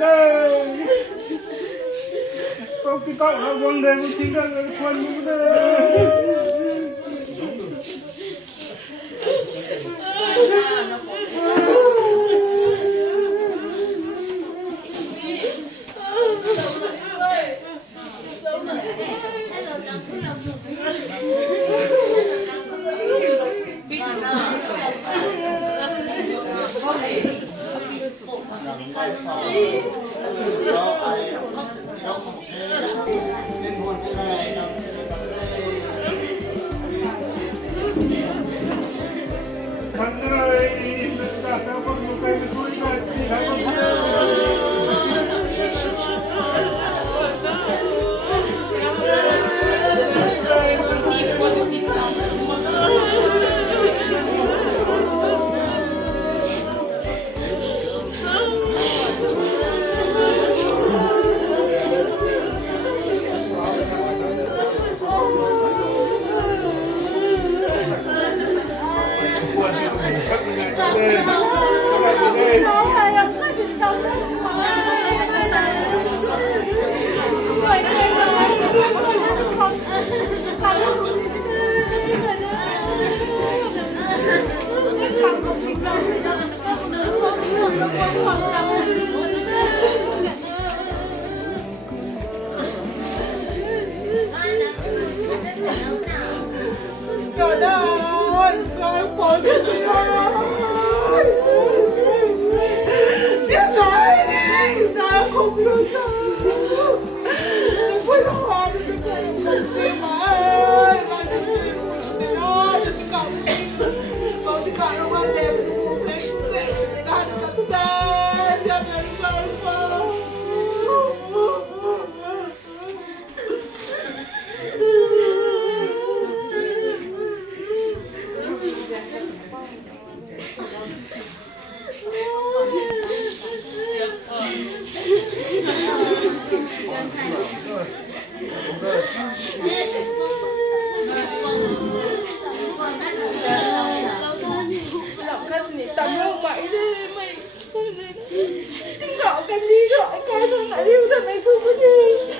đây có cái cậu nó buông đây một xin gần quân cũng đây thằng ơi tại sao con một cây mình vui vậy thì thấy con trời ơi con bỏ cái gì ơi chết rồi đi sao không được sao quên hoa đi cái mà ơi mà đi đó đi cậu đi cậu nó quan đẹp lấy cái dễ để ra cho ta xem là sao tầm đâu vậy đi mày gọi cái đi gọi cái thôi mày yêu thật mày không có gì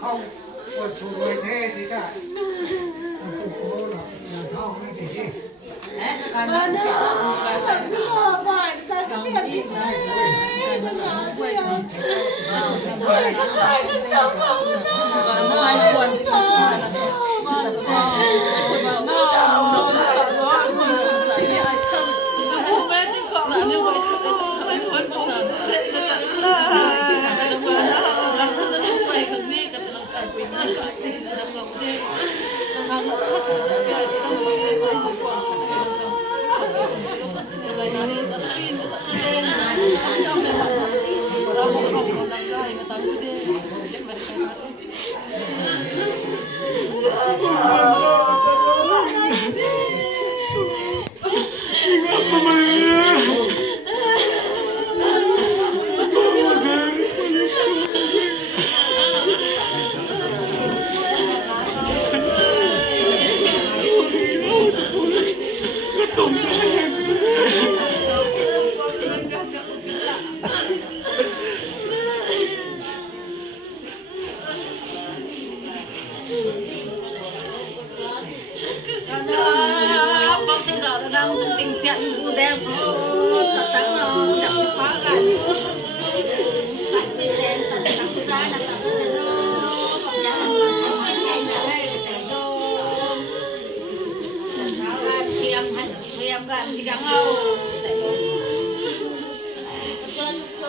không một số người thế thì cả một cô là không cái gì chứ Hãy subscribe cho kênh Ghiền Mì Gõ để không bỏ lỡ những video hấp dẫn.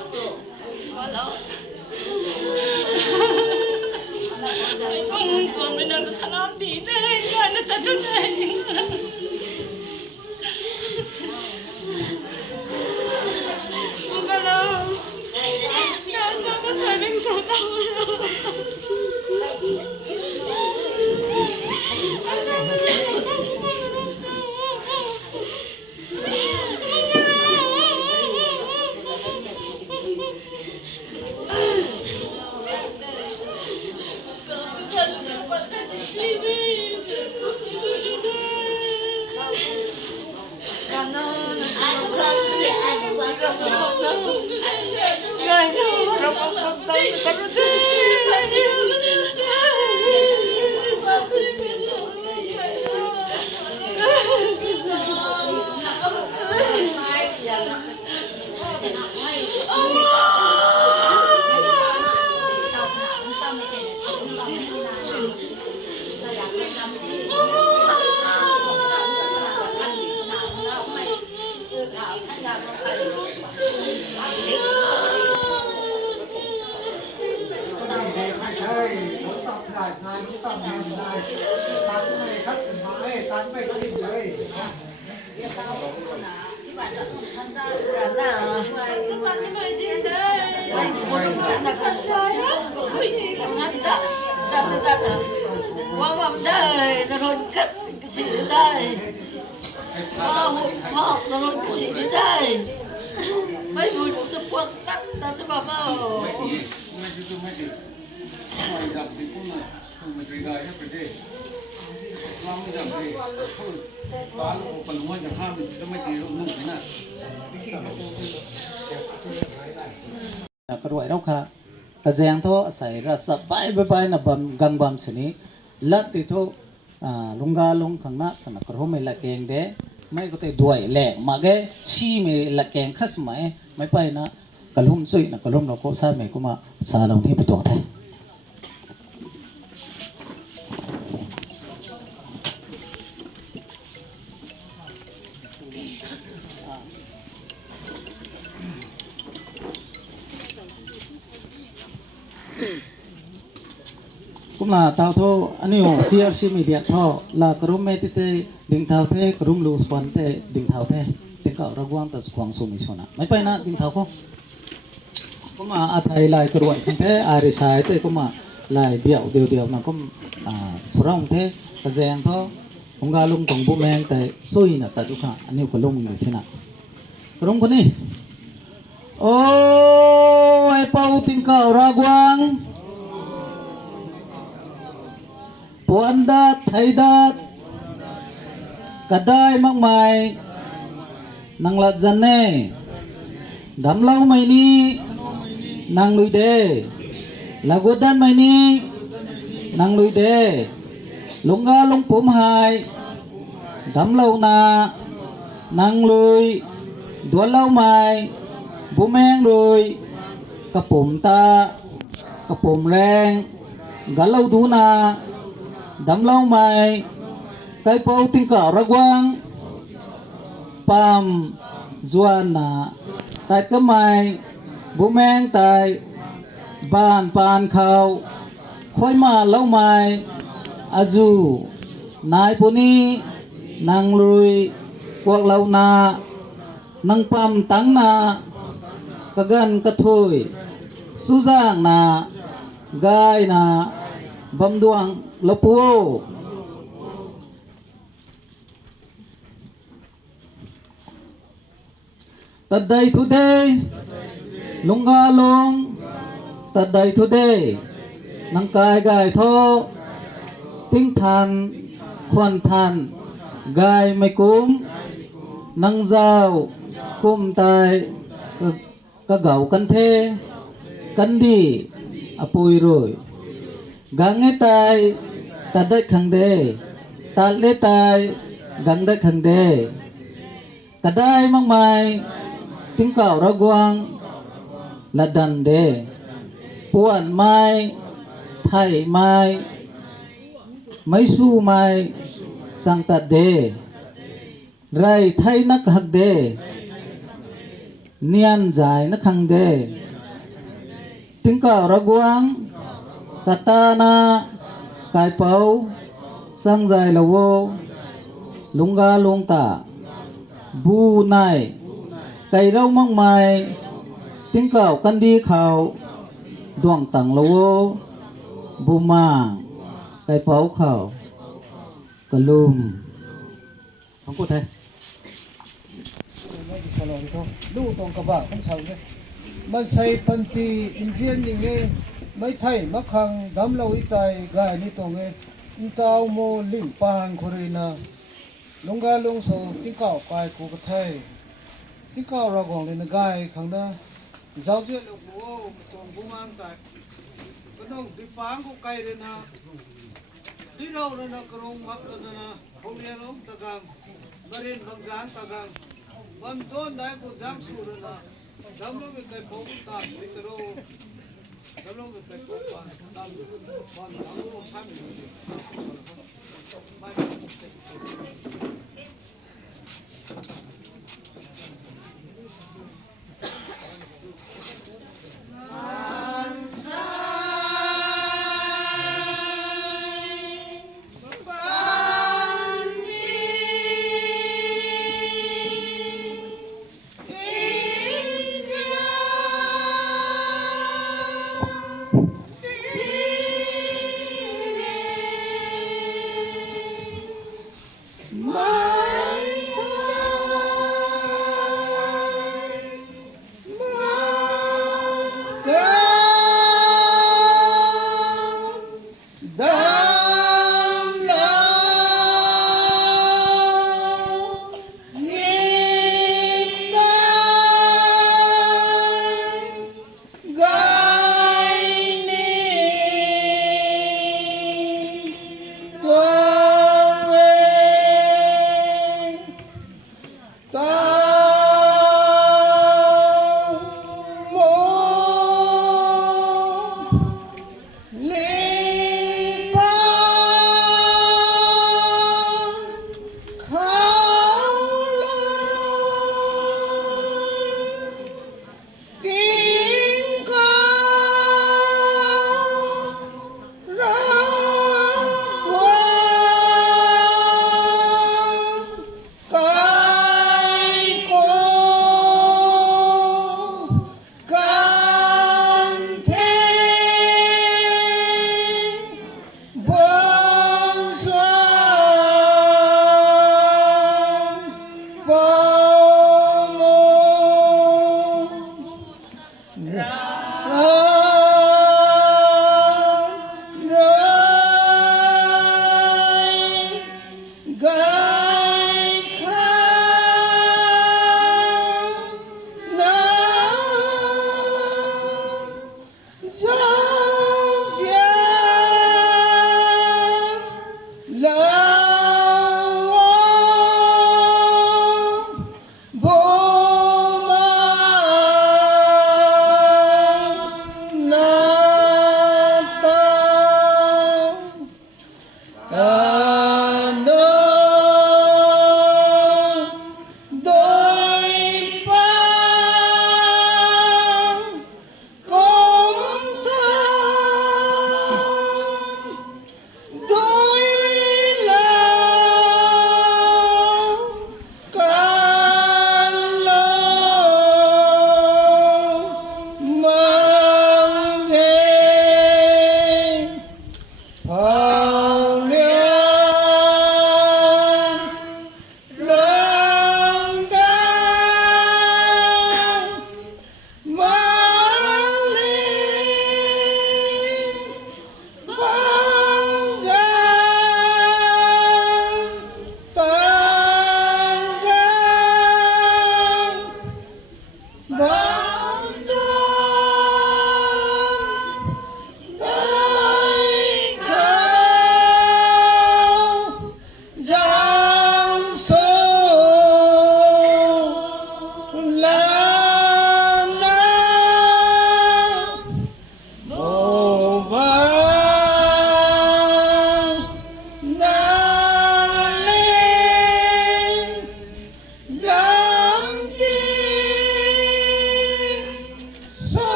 Walau Ang suami na sa salam dito Ano tato na Magalang Nasa ko sabing tatawaกระรวยเราค่ะกระเจียงท่อใส่รัศไปนะบัมกังบัมสนิลัดติโตลุงกาลุงขังนักสนักกระหัวไม่ละเกงเดไม่ก็แต่ด้วยแหลกมาเกชีไม่ละเกงขัดสมัยไม่ไปนะกระลุ่มซุยนะกระลุ่มเราโคซาไม่ก็มาซาลงที่ประตูไทยกุมลาตาวโทอันนี้โอ้ที่อาชีพมีเดียท่อลากรุมเมติเตดึงเท้าเทกรุมลูสปันเตดึงเท้าเทดึงเขาระวังตัดขวางสุมิชนะไม่ไปนะดึงเท้าเขากุมลาอาไทยลายกระรวยเทอาริชายเตกุมลาลายเดียวนะกุมสุราเทกระเจียงท่อผมกาลุงของบุแมงแต่ซุยนะตัดทุกข์อันนี้ก็ลุงอยู่ที่นั่นกรุมคนนี้โอ้ไอ้เป้าติงเขาระวังปวนดัดไทยดัดกระได้มากมายนังลัดจันเน่ดำเล่าไม่นี้นังลุยเดลากุดันไม่นี้นังลุยเดลุงกาลุงผมหายดำเล่านานังลุยดวนเล่าไม่บุแมงลุยกระผมตากระผมแรงกะเล่าดูนาดำเล่าไม่ไก่เป่าติงเก่าระวังปามจวนนาตายก็ไม่บุแมงตายบ้านปานเขาค่อยมาเล่าไม่อาจูนายปุนีนางลุยพวกเรานานางปามตั้งนากระกันกระทุยสุจางนากายนาบำดวงละปูตัดใดทุเดลุงกาลงตัดใดทุเดนังกายท่อทิ้งทันควันทันกายไม่กุ้มนังเจ้ากุ้มตายกะเก่ากันเทกันดีอปุยรวยกังให้ตายตัดได้ขังเดตัดเล่ตายกังได้ขังเดกระได้มากมายทิ้งเก่าระกวางละดันเดป่วนไม้ไทยไม้ไม่สู้ไม้สังตัดเดไรไทยนักหักเด เนียนใจนะขังเดถึงเก่าระกวงกาตานากายเปาสังใจละโวลุงกาลุงตาบูนายไก่เรามังไม่ถึงเก่ากันดีเขาดวงตังละโวบูมาไก่เปาเขากะลุมของกูไทย ดูตรงกระบะของเขาเนี่ยมันใส่พันธีอินเดียนอย่างเงี้ยไม่ไทยมะขังดำเราอีไตกายนี่ตรงเงี้ยอินเตาโมลิมปานโคเรนาลงกาลงโซที่เก่ากายกูกระไทยที่เก่าเราของเลยนะกายขังนะเจ้าเจ้าลูกบัวตรงกูมันตายก็น้องที่ฟางกูไกลเลยนะที่เราเนี่ยนะกรงมักกันนะเขาเรียนล้มตะกังบริเวณบางจานตะกังวันต้นได้กูจำสูรนะดำลงไปใส่ผมตาสิกระโดดดำลงไปใส่ผมตาดำวันหลังกูทำอยู่ดีไม่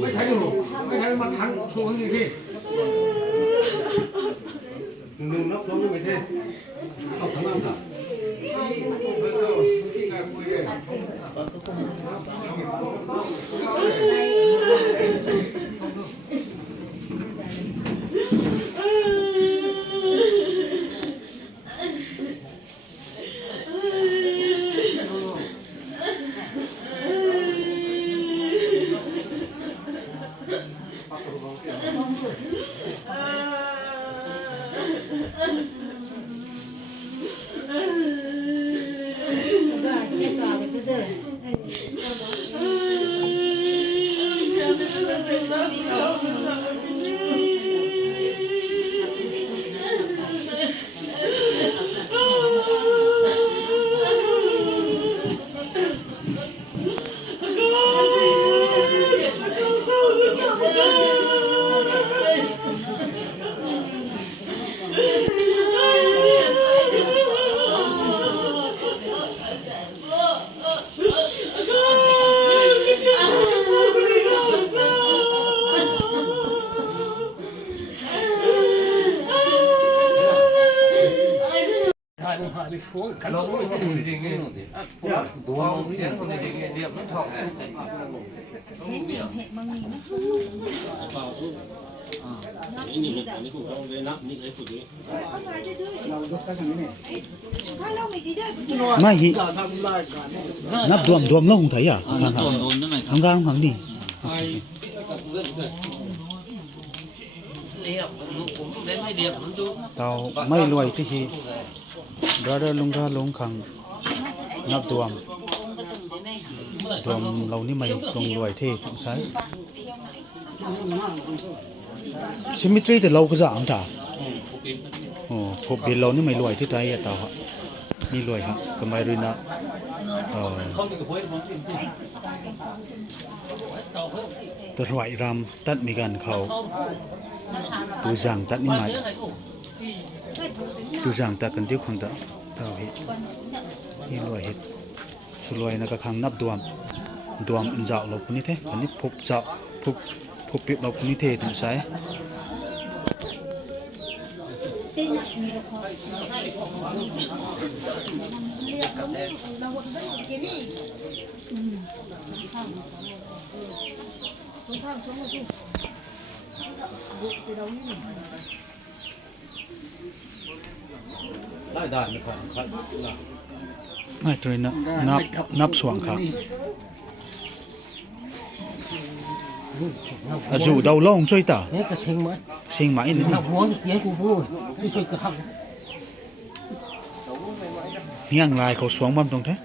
ไม่ใช่หรอกไม่ใช่มาทางช่วงนี้พี่หนึ่งนับน้องไม่ใช่เอาทางนั้นค่ะกันลงไม่ต้องดีเงี้ยตัวเลี้ยงคนดีเงี้ยเรียบมันทองไม่หินับดวมลงไถอ่ะข้างข้างข้างนี่เตาไม่รวยที่ฮีดาราลงขังนับดวมเรานี่ไม่ตรงรวยเท่ใช่ซิมิตรีแต่เราก็จะอ่านถ่าโอ้พบเห็นเรานี่ไม่รวยที่ไทยอะเตาฮะนี่รวยฮะก็ไม่รู้นะตรวยรำตัดมีการเขาดูจางตัดนี่มาดูจางตัดกันเดียวขังตาเท่าเห็ดนี่รวยเห็ดสรวยนะก็ขังนับดวมอินเจ้าเราคนนี้เท่อันนี้พบเจ้าพบเปียบเราคนนี้เท่ถึงใช้ได้ไม่ของครับไม่ตรีนับสว่างครับdù đầu lâu chơi tả sinh mãi nữa nghiêng lại khẩu xuống băm trong thế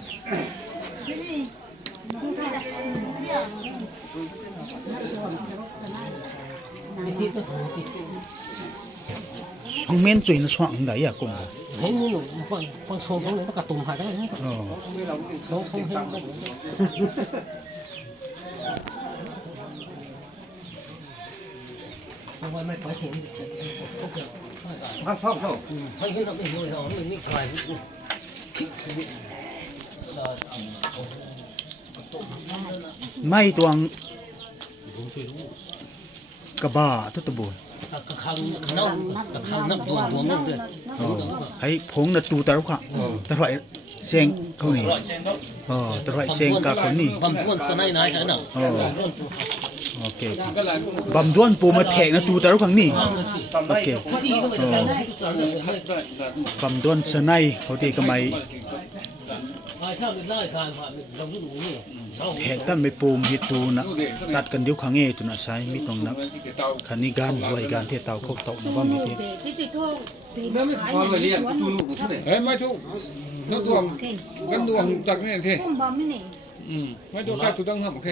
không men chơi nó soạn đấy à cùng con sông nó cả tùng hạt đấy sông khôngไม่ไปถึงเขาให้เราไม่รู้เราไม่ใครไม่ตัวกระบะทุกตะบุนกระคังน้ำกระคังน้ำดวงน้ำเดือดให้ผงนัดตูตะรุกะตะไหลเซงเขานี่ตะไหลเซงกาคนนี่บำดวนสนายนายกันน่ะโอเคบำดวนปูมาแทงนะตูตะรุขังนี่โอเคบำดวนสนายเขาที่กำไมแขกตั้นไม่ปูมฮิตูนะตัดกันเดียวขังเอตุนะใช้มีตรงนักขันนิการรวยการเทเตาเขาเตานะว่ามีที่เฮ้ยไม่ถูกนักดวงกันดวงจากนี่ที mấy chỗ cái tôi đang làm ok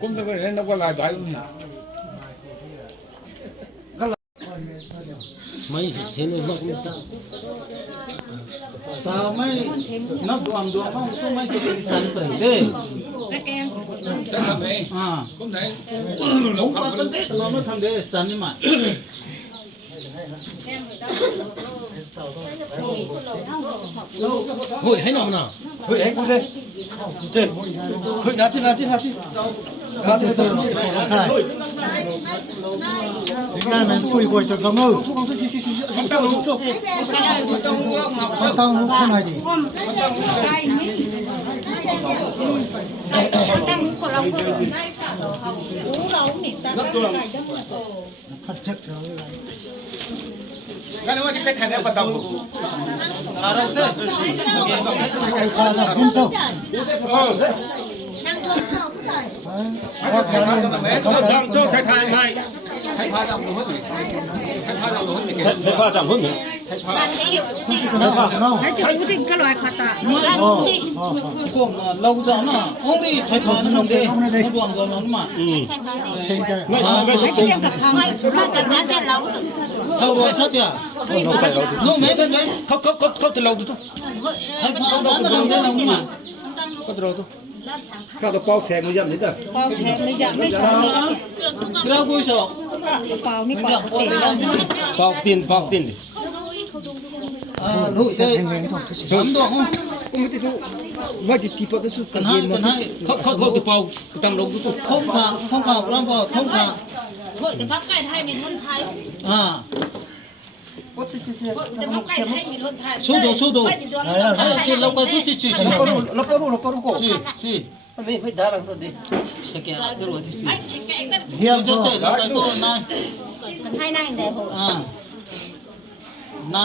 cũng tôi cái nó có lại đại không nhỉ mấy xe này mất không sao sao mấy nó đuồng không mấy chụp sẵn tới đi sẽ làm gì à cũng đấy không có vấn đề nó thằng đấy sẵn nhưng mà hội hay nào nào Hỡi anh cô đây. Trên. Hỡi nát trên. Khá thế thôi. cái này cùi cùi cho công ơi con tao nó không này gì thật chất rồi cái này cái thành này bắt đầu ta là không sao Tôi thay mai. thay pha dòng luôn hết thay pha dòng luôn hết Thay pha chậm hơn nữa. cái chỗ thì cái loại khoa tạ cũng lâu rồi nó không đi thay phá nó không đi nó đuồng rồi nó mà trên cái mấy cái gặp thằng thâu rồi sao kìa lúc mấy bên đấy Không từ lâu thôi. thay phá nó không đi đâu mà Có từ lâu thôi. Các tao bao xe mới dám đến rồi. bao trẻ mới giảm mới chọn cái đâu vui sợ bao ní bao tiền Bao tiền đi. lụi đây sớm được không Không biết thôi. Mấy thì bao tôi cần hai Không từ bao tầm lâu thôi. không khảo làm vào không khảo hộiแต่พักไก่ไทยมีคนไทย à แต่พักไก่ไทยมีคนไทย số đồ hay là trên lâu cái chút chỉ Nó có cổ. chỉ Phải đá làm đi. sẽ kẹt cái rồi thì ไอ้ชิคกี้พาย hiền cho sẽ lâu cái tôi này คนไทยนั่งแต่hội à na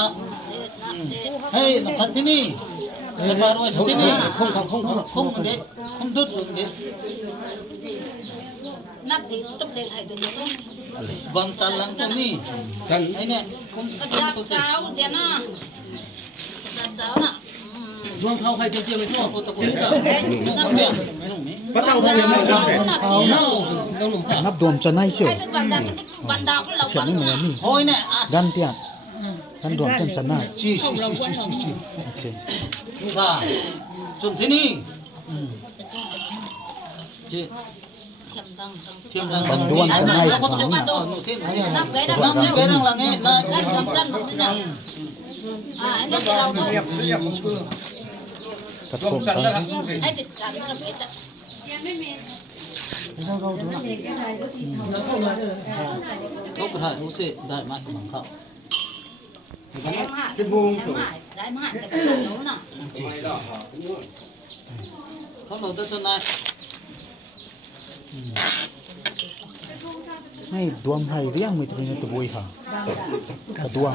hey nó phát thế này nó vào rồi thế này không cái đấy không đứt cái đấy นับที่ต้องเดินไทยตัวนี้ vâng chăn lắng trong đi ấy nè không ก็จับเจ้าเดี๋ยวนะจับเจ้าน่ะ Vương thao hay tiêu tiêu với thua, tôi cũng đâu. Bắt đầu thì nó ra vẻ. nắp đùm cho nay sửa ไอ้ตัวบันดาบันดาก็เรา sửa บัน những ดา người này Thôi nè, gan tiền gan đùm chân sẵn này chỉ. ok Và, chuẩn thế đi. Chị, thiêm rằng Bằng đuông cho nay có khoảng thêm nào. nổ thêm.นับไว้ได้ Năm cái đang là nghe, này. ได้ทำจันทร์นี่นะอันนี้เราก็ thật cùng tăng thế ไอ้ติดจันทร์ก็เป็น đâu đâu đúng Không có hại, không sẽ đại mại của bằng cậu. ได้มากแต่ก็รู้น่ะ Không đầu tư cho này. hay đùm hay riêng mình tụi nó vui hả cả đùm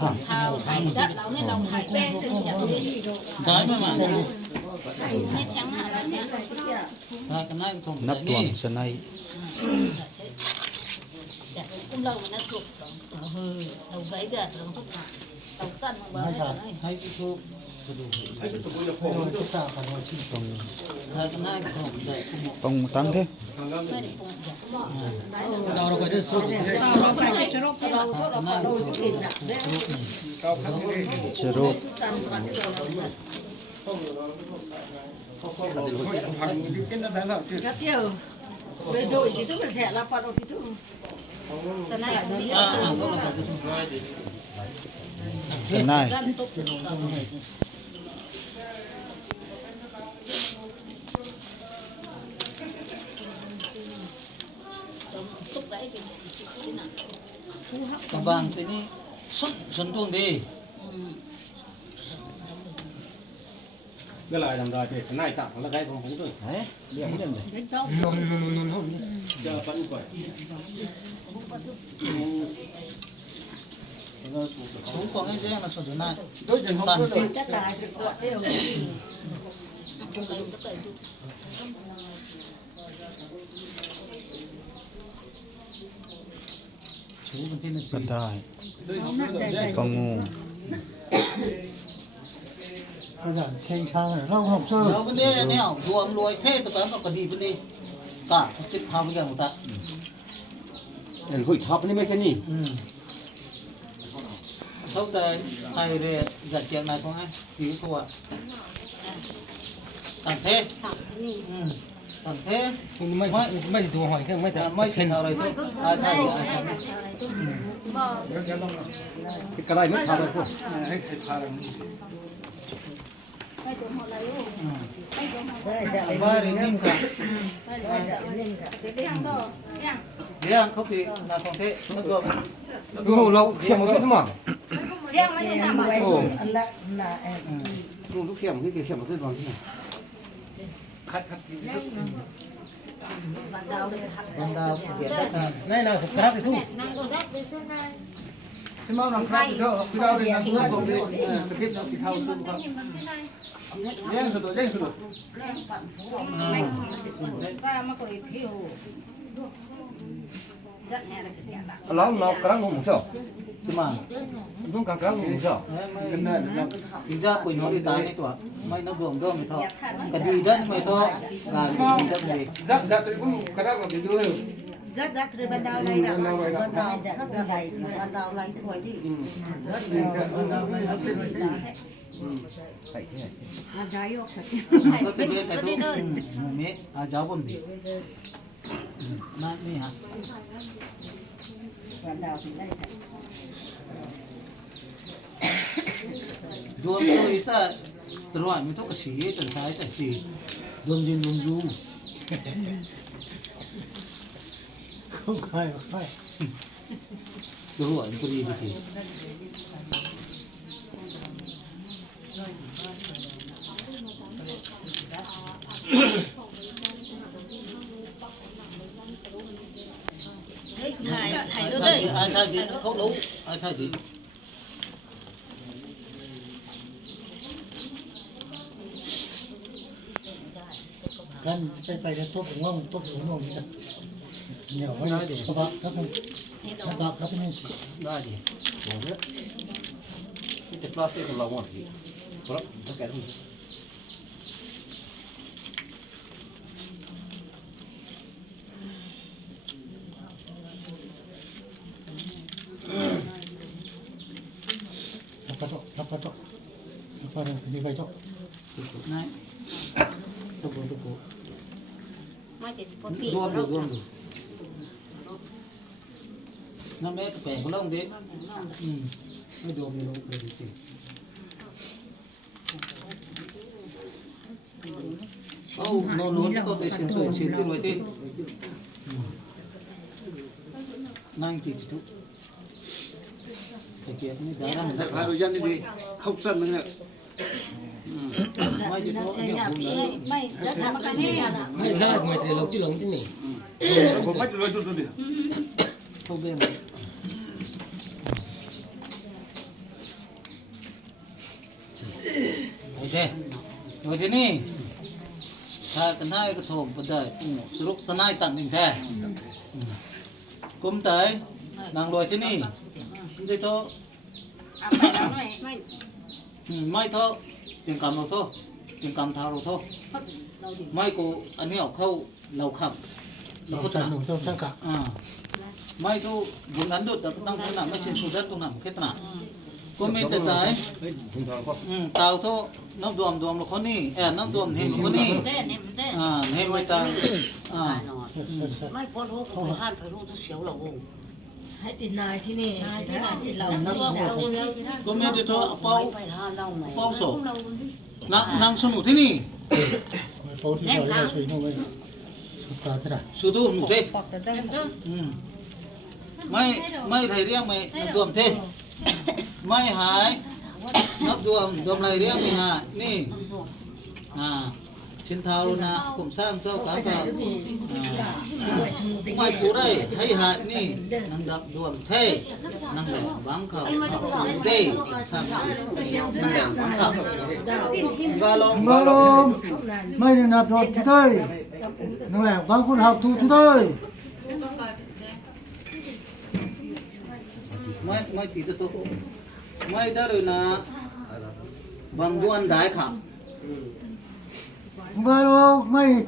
hả ข้าวไข่ดัดเราเนี่ยเราไข่แป้งถึงจะดี Đấy mà. ไม่แข็งหาแล้วเนี่ย Hai cái này không nắp phải đùm đi. cho nay แต่กุ้งเราเนี่ยสุกเราไก่เดือดเราทุกอย่างเราตั้นมา Hai ไว้ cái, hai cái số. Hai cái này không để không một. ông tăng thế đâu đâu phải đến số gì đấy Hai cái này không. zero Đó là phải cái thùng roi thì. sẵn này รันตุกตุกไก่เป็นสิ่งที่น่ะ Vàng thế này xuân tuồng đi. Cái lại làm rồi thì cái này tặng là cái không đúng rồi. Đấy, điểm điểm này. Giờ vẫn quẩy. Chú có cái giang là xuân thứ này. Tôi chẳng không Tàn có rồi. Chú còn thêm là sẵn đại Đây không biết rồi. con ngu ก็จะเชียงชางเราหอบเสื้อ เดี๋ยววันนี้เนี่ยรวมรวยเท่ตัวนั้นก็ดีวันนี้ก็สิบทำอย่างหมดอ่ะ 그 잡으니 몇 개니? เขาแต่ไทยเรียจัดเกียงนายพงไงผิวตัวต่างเทต่างเท ไม่ตัวหอยแค่ไม่จะ ไม่ใช่อะไรทุกไทย 그 까라이 몇 잡아 고. ว่าเรื่องนี้กันเรื่องเขาปีนายพงเทแล้วก็ 그거 올라 시험 못 했으면. 어. 그럼 lúc 시험 그게 시험 못 했으면. บรรดาเกียรติกัน นั่นน่ะสครับที่ทุ่ง Semua orang kerap itu tidak ada yang buat bom tapi kita tahu semua. Jangan sudah, jangan sudah. Lão nó cái nó ngủ sao? Cuma Đúng cái nó ngủ sao? Tidak punya hari tani tu, mai nak buang dong itu. Kadi dan mai tu, lah tidak boleh. Zat itu pun kadang kalau video rất từ ban đầu này là ban đầu rất là đầy ban đầu này thôi đi à trái yok thật Có thể biết cái tu, mẹ, giáo bổn đi. Nãy này hả? ban đầu thì đây thật Dua tu kita terus itu kesih, terus saya kesih. Dua jin dua ju. không khai khai Terus itu đi đi. thầy luôn đây Ai thay thì không đủ, ai thay thìกันไปจะทุบหัวมันทุบหัวมันเนี่ยไว้สบายครับสบายครับนี่สิ ra đi. Boleh. Itu plastik kalau mau sih. Kalau tak ada. รับกระจกดีไปจก Này. Tuku. mai chỉ có tí Rôm được. Năm bé khỏe của lông đấy. Mới rôm được rồi chị. Nó có thể xin tiền rồi đi. Năng chị chút. Phải kia mới đá răng. Hai dân đi không sân nữa. Mai chị có nhiều vùng nữa. mai rất là cái gì àไม่ได้ไม่ได้เราที่หลงที่นี่ Kau baca dulu tu dia. Không biết. Rồi thế này. Thà cái này cái thùng vấn đề sử dụng sân ai tặng mình thế. Cũng tới nàng đuổi thế này. Đây thôi. Mai thôi. Tiền cầm đâu thôi. Tiền cầm thao đâu thôi. Mai cô anh hiểu khâu lầu khẩm. เราใส่หนุ่มเจ้าช่างกะ Mai tu vùng ngắn đột được tăng cái nào mới xin số đất tu nằm kết nào. Cô mình tới tới. Không thằng có. Tao thôi nó đùm là con đi, nó đùm thêm con đi. Thêm mai tao. mai con hút phải han phải hút xíu là gồm hãy tin này thì nè hãy tin lòng Cô mình tới thôi bao phải han đâu mày bao sổ. Năng số nụ thế này. โตที่เราได้สวยงามเลยสุดตาเท่าไหร่ Số tu nụ thế. hoặc là đây Mai thầy riêng mày đùm thế. Mai hái. Nó đùm này riêng mày hái. Nè. Xin thao luôn nè, cũng sang cho cả ngoài phố đây hay hại nè, năng đập đùm thế, năng lẻ vắng khẩu đây, sang năng lẻ vắng khẩu, và lòng mấy đứa nạp đọt thì thôi năng lẽ vắng con học thu thôi mai tí tôi mai đã rồi nè, บางด้วนได้ครับ mà nó mày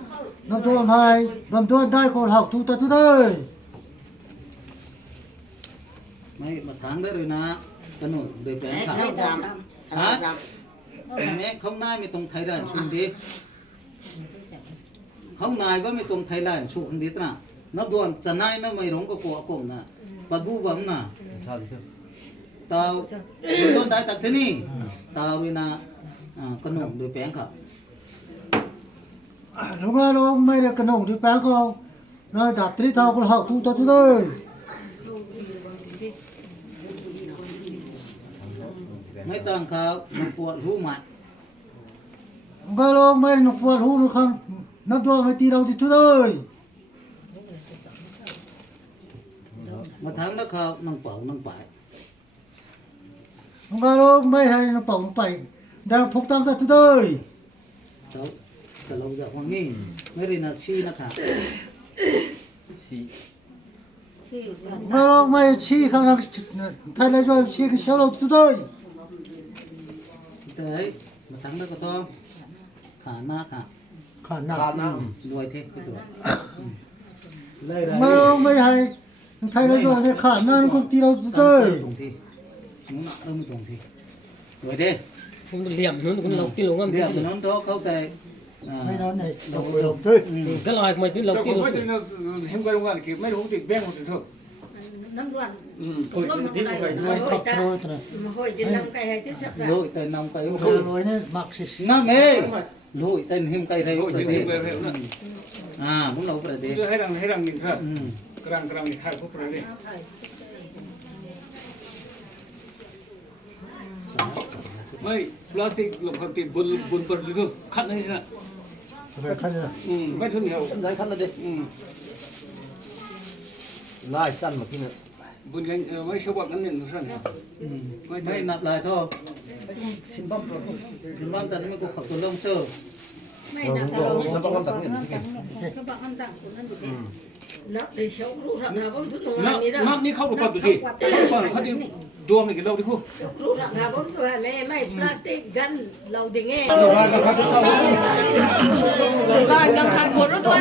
làm tôi làm hai làm tôi đây còn học tu ta tu đây ไม่มาทางได้เลยนะกระหนูเดือแปลงครับฮะแม่ข้างในไม่ตรงไทยได้ช่วงดีข้างในว่าไม่ตรงไทยได้ช่วงดีตระนักดวนจะนายนะไม่ร้องก็กลัวกลมนะปัดบูบัมนะตาโดนได้ตักที่นี่ตาวินากระหนูเดือแปลงครับ đúng rồi nó mày là cái nồng thì bán không nó đạp tí thao còn học tu ta tu đây ไม่ต้องเขามันปวดหูหมัด mà nó mày nó quạt hú nó không nó đua mày tí đâu thì tu đây มาทางนักเขานั่งเป่านั่งไป mà nó mày hay nó bảo nó phải đang phục tăng ta tu đây เขาแต่เราจะว่างี้ไม่ได้นาชีนะครับ ชื่อกัน mà nó mày chi khang năng thay lại rồi chi cái sao đâu tu đây แต่มาทางนักก็ต้องขาหน้าขา khả năng รวยเทคตัว mà nó mày hay thay lại rồi cái khả năng cũng tí đâu tu ตั้ง đây ตรงที่มึงน่ะเริ่มตรงที่รวยเด้ ผมเหลี่ยมนู้นคุณเราที่ลงกัน เดี๋ยวน้องโตเข้าใจ mày nói này đầu đầu thôi ก็ลอยมาที่เรา เรา ที่ ก็ เรา ไม่ได้เห็นกันว่าไม่รู้ติดแบ่งของเธอ น้ำด่วน คนที่ไป mày khóc thôi thôi มาหอยจะนำไก่ให้ที่สับ รวยแต่นำไป rồi rồi nhá mặc xịt น้ำเอ้รวยแต่หิมไก่ไทยประเทศมึงเราประเทศ ให้รังหนึ่งครับกลางนี่ถ่ายพวกเราเนี่ยไม่พลาสติกหลบความติดบนบนหรือคัดให้นะ phải khăn rồi ไม่ทุนเหนียว ได้ขั้นละเด็กไล่สั้นมากินเนี่ย บนยังไม่ชอบกันเนี่ยทุกท่าน ไม่นับลายท่อสิมบัมแต่ไม่กูขับตัวลงเชื่อ ไม่หนัก เราต้องตัดเนี่ย เขาบอกคำต่างคนนั้นอยู่ดี นักเลยเช้ารู้ทางนาบ้างทุกตรงนั้นนี่นะ น้ำนี่เข้าดูก่อนดูสิเขาดิดวงนี่กินเราดิคู่ รู้ทางนาบ้างตัวแม่ไม่พลาสติกกันเราดึงเองบ้านยังขัดคนรู้ตัว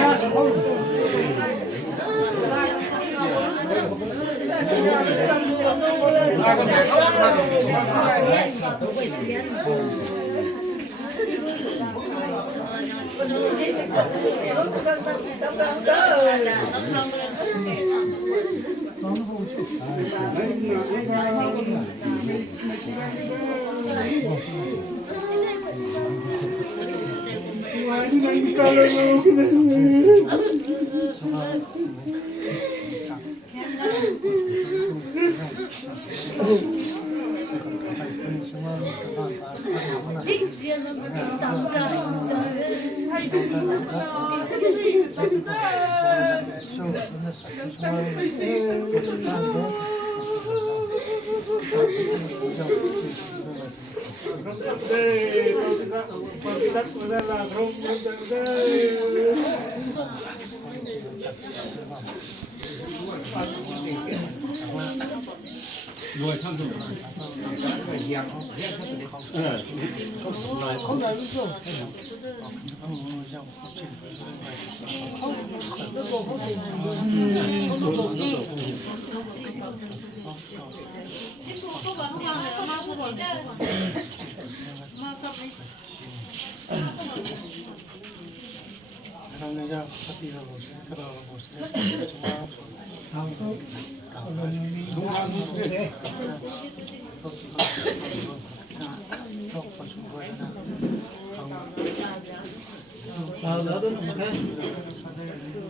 แล้วด้วยมั้งแค่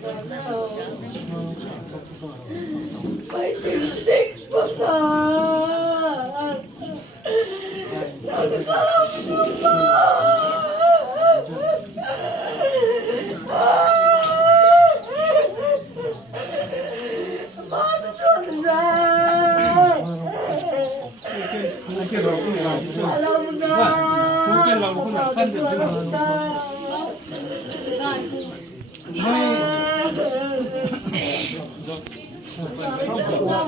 Hãy subscribe cho kênh Ghiền Mì Gõ để không bỏ lỡ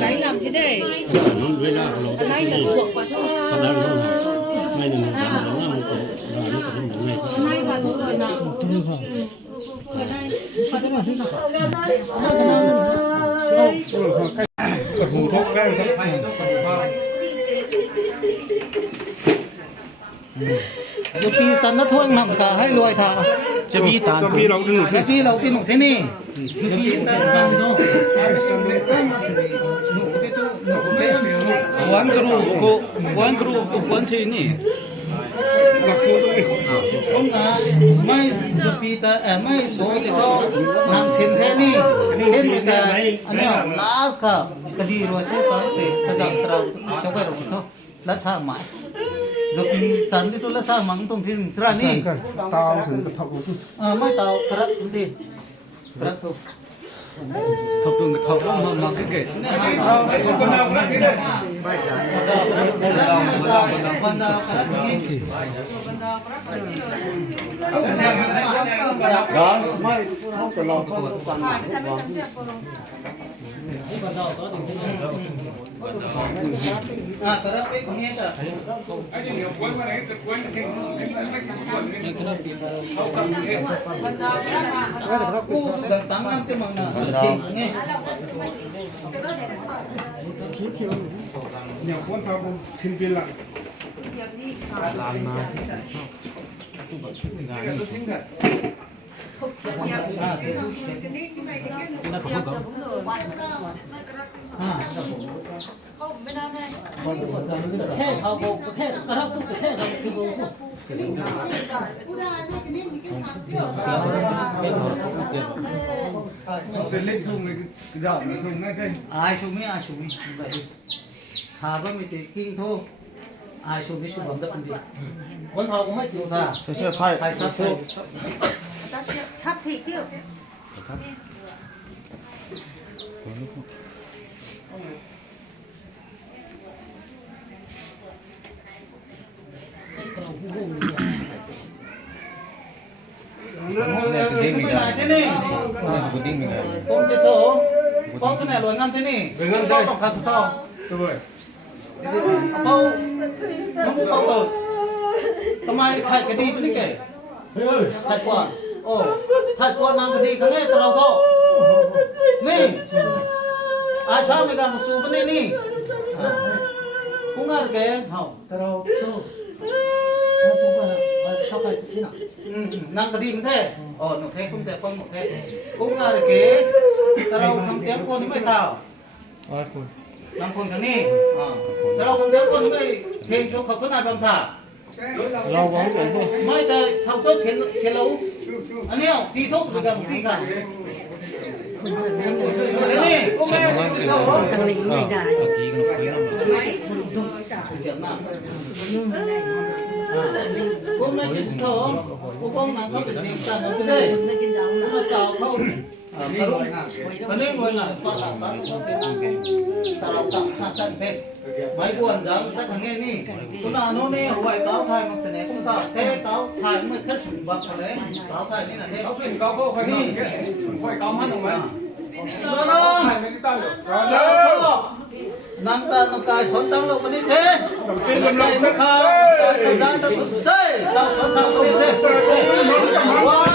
lấy làm cái đấy lấy là thuộc vào thôi nay vào thôi rồi nào giờ pi sắn nó thuốc nằm cả hai loài thàจะมีตาจะมีเราที่เราที่หนุ่มที่นี่จะมีสานกันเนาะวันกรูก็วันที่นี่ông maiจะปีตาไม่โสติโตนางเซนเทนี่เซนตาอันนี้ลาสค่ะคดีรวยทุกการเตะกระดับตราชาวบ้านเราเนาะลักษณะหมายจบสันติตุลาสามังตรงที่ตรานี่ตาวถึงกระทบไม่ตาวกระทุ้งดีกระทุ้งทบตรงกระทบมาเก๋ๆมันดาวกระทุ้งไม่ต้องจะลองตัวกันกระไปของเงี้ยจ้ะกูดังตั้งน้ำเต็มมังนะเก่งเงี้ยเนี่ยคนทำทิ้งไปละแค่เขาบอกแค่กระทั่งตุ๊กแค่เขาคือบอกเป็นเล่นซุ่มเลยกระดาษซุ่มง่ายแค่อาชุมิชาบะมิติกิ้งโทอาชุมิชุบดับดี คนเขาไม่ถูกนะ เชื่อไพ่ชัดโต sắp thịt chứ ไม่มาที่นี่ผมจะโถผมจะไหนรวยงามที่นี่ต้องของคาสุโต้เขาน้องเขาเปิดทำไมไข่กระดีเป็นนี่แกไข่กว่าโอ้ไข่กว่านางกระดีครั้งนี้แต่เราโตนี่อาชาไม่การสู้เป็นนี่กูงานแกเฮาแต่เราโตnang kadi mthe oh no the kum te pon mo the kum nga re ke tarau kham tem pon mai thao nang pon thani tarau kham tem pon mai theng cho khap na bam thaเราหวังเลย mai ta thau chốt chen lâu anh em ti thúc được cái ti cả thế này cô mẹ thằng lính này đại cô mẹ chỉ thở cô con nàng có việc gì làm ở đây nó chào không cái này ngồi ngả qua làm bán tao làm tạm sát tận thế máy buồn giá các thằng nghe đi cô nào nó nè hoài cáo thay mà sẽ không tao thế cáo thay mới khất sủng bạc rồi đấy cáo thay như là thế cáo sủng cáo không phải phải cáo mắt không phải rồi nang ta nang kai son tang lo pani the tin lai me kha ta jang ta tu sei ta son tang lo the one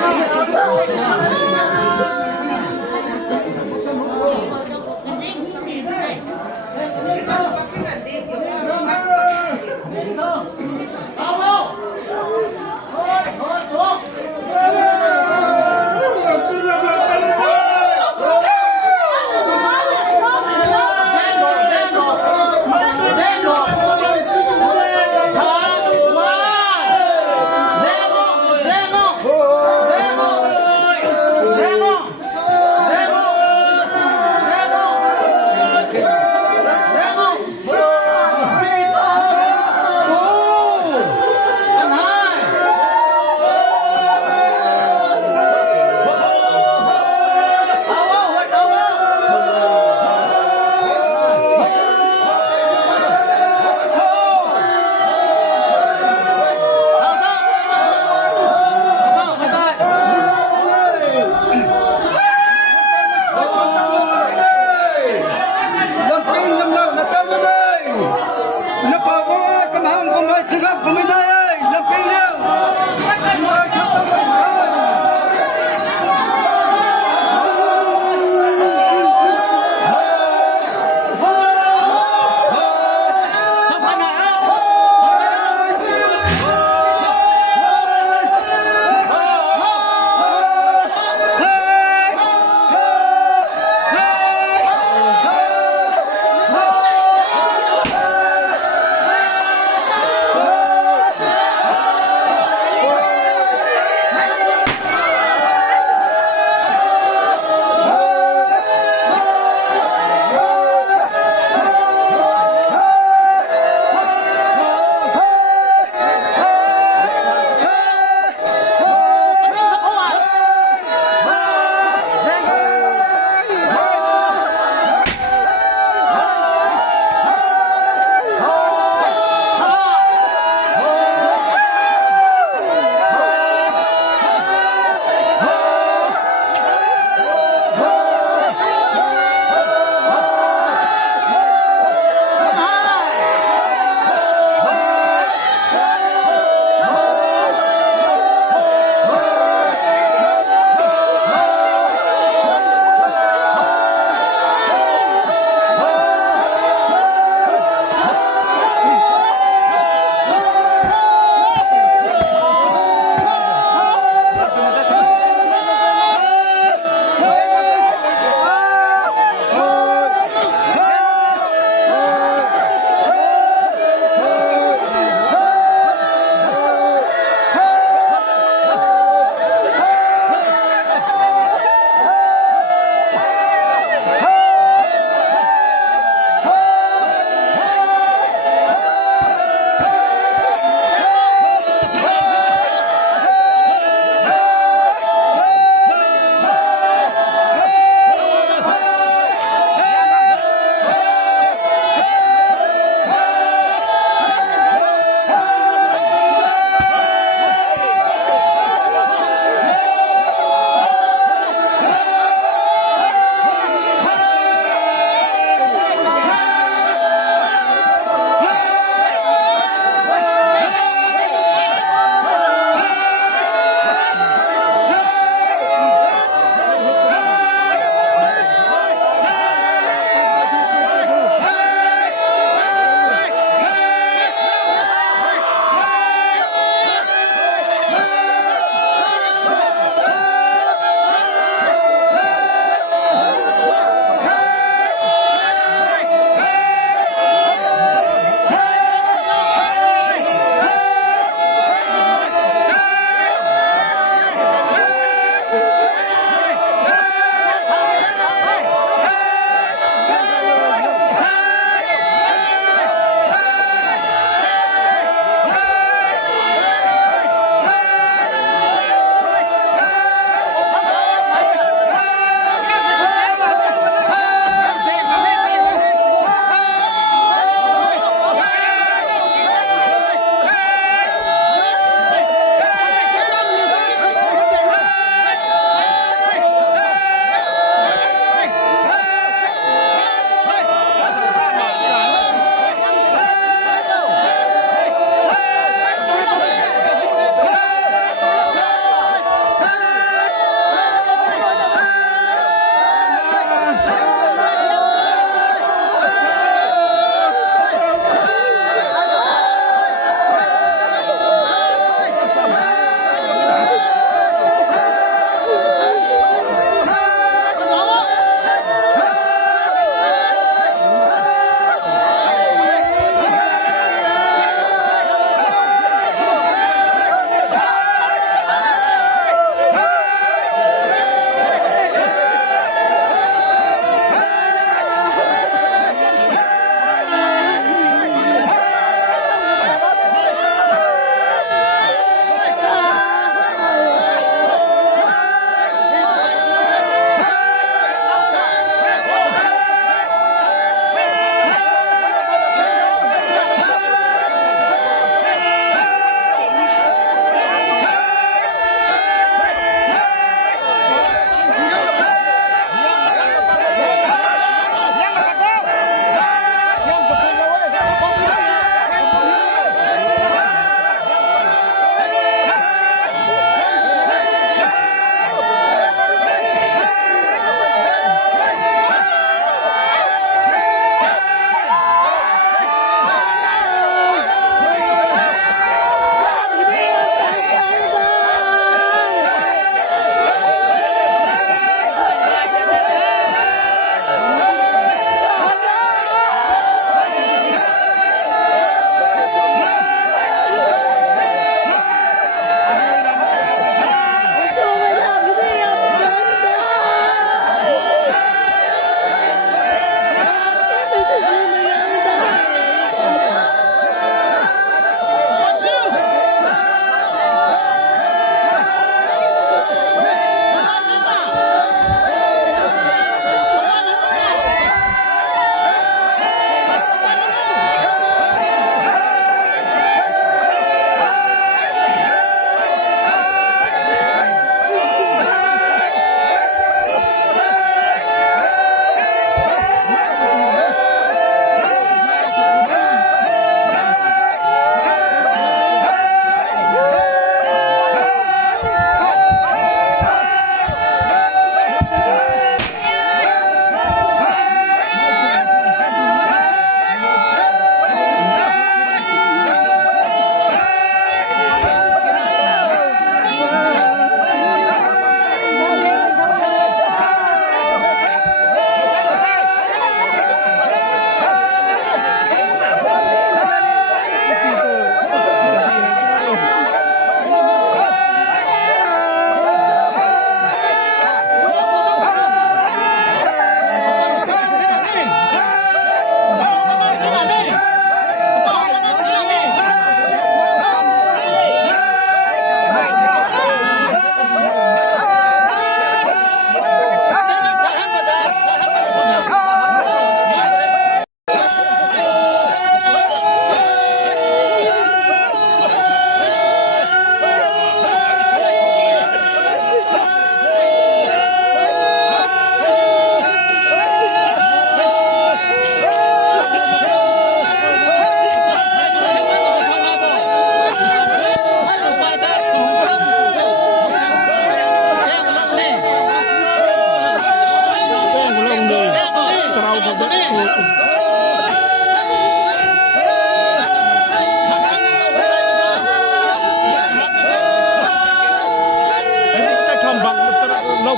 go เ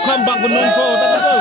คำบางคนนนโกตั้งแต่